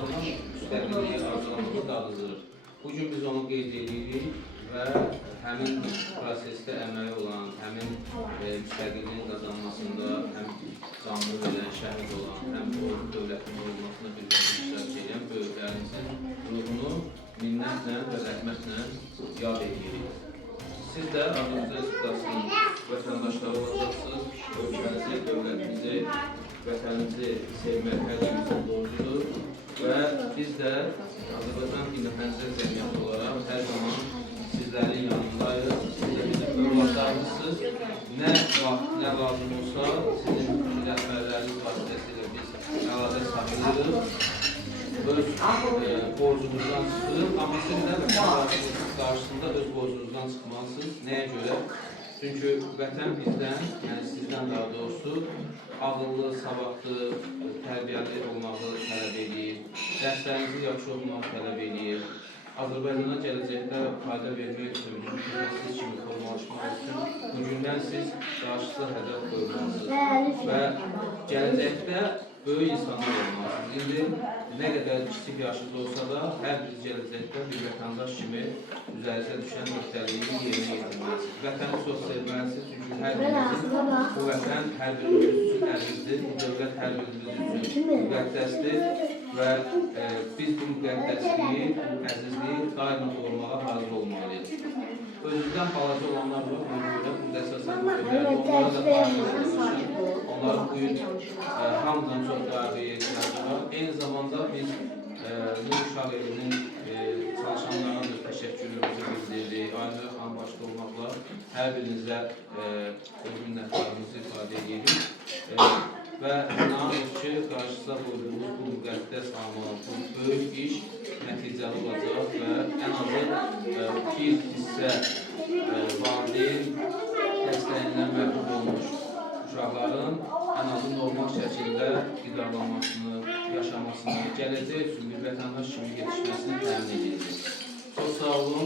övladının müstəqilliyi, arzulaması qalıcıdır. Bugün biz onu qeyd edirik və həmin prosesdə əməli olan, həmin müstəqilliyin qazanmasında həm canlı verən, şəhid olan, həm dövlətin olmasına birlikdə iştirak edən böyüklərimizin ruhunu minnətlə və rəhmətlə yad edirik. Siz də Azərbaycan Respublikasının vətəndaşları olacaqsınız, ölkənizi, dövlətimizi, vətənimizi sevmək hər birimizin borcudur və biz də Azərbaycan Dinləfəncilər Cəmiyyəti olaraq hər zaman sizlərin yanındayız, siz də bizim övladlarımızsınız. Nə vaxt, nə lazım olsa sizin rəhbərləriniz vasitəsilə biz əlaqə saxlayırıq, öz borcunuzdan çıxırıq, amma siz də vətəndaşlarınız qarşısında öz borcunuzdan çıxmalısınız. Nəyə görə? Çünki vətən bizdən, yəni sizdən daha doğrusu, ağıllı, savadlı, tərbiyəli olmağı tələb edir, dərslərinizi yaxşı olmağı tələb edir. Azərbaycana gələcəkdə fayda vermək üçün, mütəxəssis kimi formalaşmaq üçün bugündən siz qarşısında hədəf qoymalısınız və gələcəkdə böyük insanlar olmalısınız. İndi nə qədər kiçik yaşınız olsa da, hər bir gələcəkdə bir vətəndaş kimi üzərinizə düşən öhdəliyi yerinə yetirməlisiniz. Vətəni çox sevməlisiniz, çünki hər birimizin bu vətən hər birimiz üçün əzizdir, bu dövlət hər birimiz üçün müqəddəsdir və biz bu müqəddəsliyi, əzizliyi daima qorumağa hazır olmalıyıq. Özümüzdən balaca olanlar var, ona görə bu əsasən onlara da paylaşılmışıq. Onların bugün hamıdan çox qayğıya ehtiyacı var. Eyni zamanda biz Nur Uşaq Evinin çalışanlarına da təşəkkürümüzü bildiririk. Ayrıca xanım başda olmaqla hər birinizə öz minnətlərimizi ifadə edirik. Və inanırıq ki, qarşısına qoyduğumuz bu müqəddəs amal, bu böyük iş nəticəli olacaq və ən azı bir hissə valideyn dəstəyindən məhrum olmuş uşaqların ən azı normal şəkildə qidalanmasını, yaşamasını, gələcək üçün bir vətəndaş kimi yetişməsini təmin edirik. Çox sağ olun.